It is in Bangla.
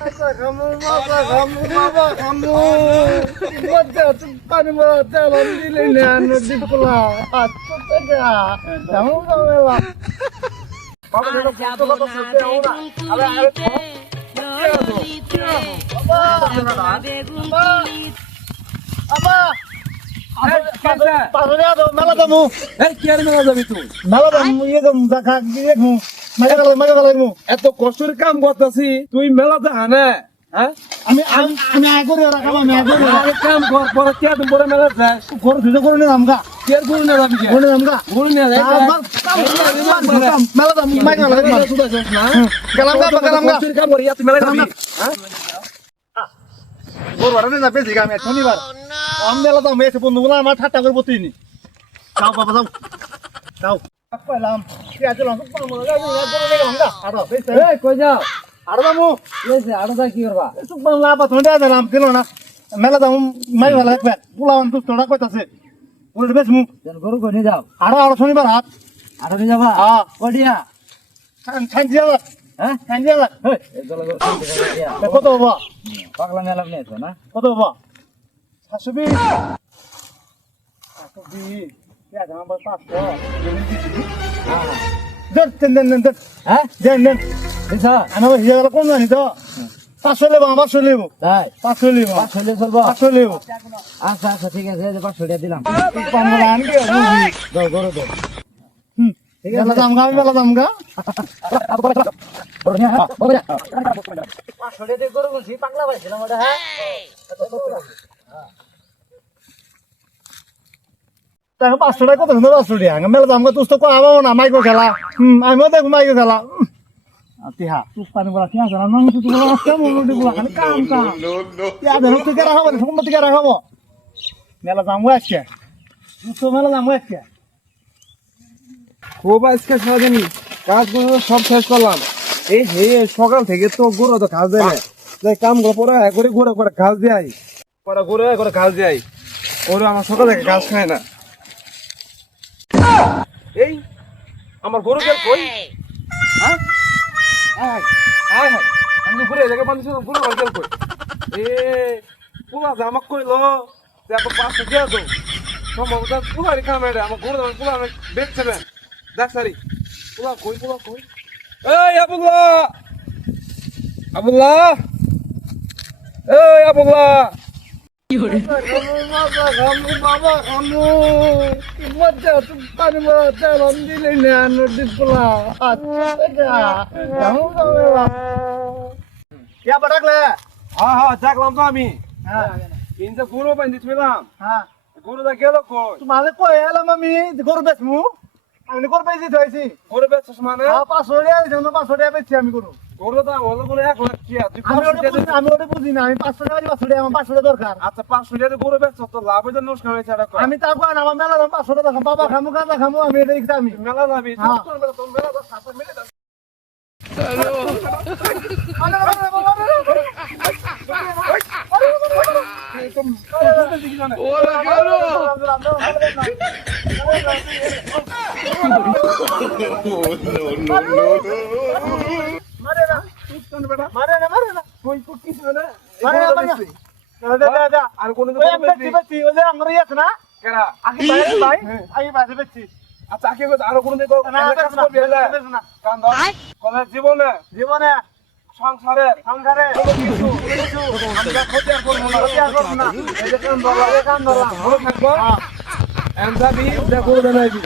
kamu masa kamu riba kamu baca cepat baca lombilin di pulau atau tidak kamu kamu Papa jangan foto foto selfie orang ada apa পাশে দাও মেলা দামু এই কি আর মেলা যাবি তুই মেলা দামু ইয়ে দামু দেখা দিয়ে ঘু মাঝে গেলে ঘু এত কষ্টের কাম করতেছি তুই মেলাতে হানে হ্যাঁ আমি আমি আগে করে রাখাবো আমি আগে করে আগে কাম কর পরে কে তুমি পরে মেলা যাস করে ধুজে করে নিলাম গা কে গুরু না যাবি কে করে নিলাম গা গুরু না যাই মেলা দামু মাইক মেলা না গেলাম গা কষ্টের কাম করি তুই মেলা যাবি হ্যাঁ ওর বাড়াতে না পেছি আমি শনিবার আমি মেলা দাম এসে বন্ধুগুলো আমার ঠাট্টা করে বতিনি যাও বাবা যাও যাও পেলাম কি আছে লঙ্কা পাবো গেলাম গা আরো বেশি এই কই যাও আরো দামু এসে আড়া যা কি করবা একটু বাংলা পাথর দেয়া দিলাম দিল না মেলা দাম মাই ভালো একবার পোলাওয়ান তো তোড়া কইতাছে বলে বেশ মু গরু কই যাও আরো শনিবার হাত আড়া নিয়ে যাবা হ্যাঁ কডিয়া খান দিয়ালা হ্যাঁ খান দিয়ালা এই গলা গরু দিয়া কত বাবা পাগলা মেলা নিয়েছো না কত বাবা 720 ya jangan berpas kok den হ্যাঁ den দিছা ana hiya la kon জানি তো 500 lebo 500 lebo তাই 500 lebo 500 চলবো 500 lebo আচ্ছা আচ্ছা ঠিক আছে এই যে 500 টাকা দিলাম পামলা আনকে দাও গরু দাও ঠিক আছে মেলা দাম গা গরু নিয়ে হ্যাঁ বড় 500 টাকা গরু বলছি পাগলা পাইছিলাম ওটা হ্যাঁ তাহলে 500 টাকা কত সুন্দর 500 টাকা মেলা দাম গা তুই তো কো না মাইকো খেলা আমি দেখো মাইকো খেলা আতিহা তুই পানি বলা কি আছে না নং তুই বলা কেমন লুটি বলা খালি কাম ইয়া দেখো তুই কে রাখাবো সম্মত কে রাখাবো মেলা দাম গা আজকে তুই তো মেলা দাম গা আজকে খুব আজকে সারাদিনই কাজগুলো সব শেষ করলাম এই হে সকাল থেকে তো গরু তো ঘাস দেয় না যাই কাম করে পরে করে ঘুরে করে ঘাস দেয় পরে ঘুরে করে ঘাস দেয় ওরে আমার সকাল থেকে ঘাস খায় না এই আমার গরু গেল কই হ্যাঁ আয় আয় আমি ঘুরে জায়গা পানি শুনো গরু গেল কই এ পুলা জামাক কইলো যে আপনি 500 দিয়া দাও সম্ভবত পুলারি কাম এটা আমার গরু পুলা বেচছে না দেখ সারি পুলা কই এই আবুল্লাহ এই Abdullah kamu baba kamu baca cepat baca lombilin di pulau kamu ya badak le হ্যাঁ হ্যাঁ দেখলাম তো আমি হ্যাঁ কিন্তু গরু বান্ধি ছিলাম হ্যাঁ গরুটা গেল কই তোমাদের কই এলাম আমি গরু বেচমু আমি গরু বেচি ধইছি গরু বেচছ মানে 500 টাকা দিলাম 500 টাকা বেচছি আমি গরু গরু দাম হলো কোনো 1 লাখ কি তুই আমি ওটা বুঝি না আমি 500 টাকা 500 টাকা আমার 500 টাকা দরকার আচ্ছা 500 টাকা গরু বেচছ তো লাভ হইছে নষ্ট হয়েছে এটা আমি তা কই না আমার মেলা দাম 500 টাকা দাম বাবা খামু গাঁজা খামু আমি এটা ইচ্ছা আমি মেলা যাবি হ্যাঁ। তোর মেলা তো সাথে মিলে যাবে আর কোন না কেরা আগে বাইরে বেচছি আচ্ছা আগে আরো কোন দিকে কাজ করবি না কাম দাও কলেজ জীবনে জীবনে সংসারে সংসারে আমরা ক্ষতি আর করবো না এই যে কাম ধরলাম ভালো থাকবো এন্ড যাবি দেখো জানাইবি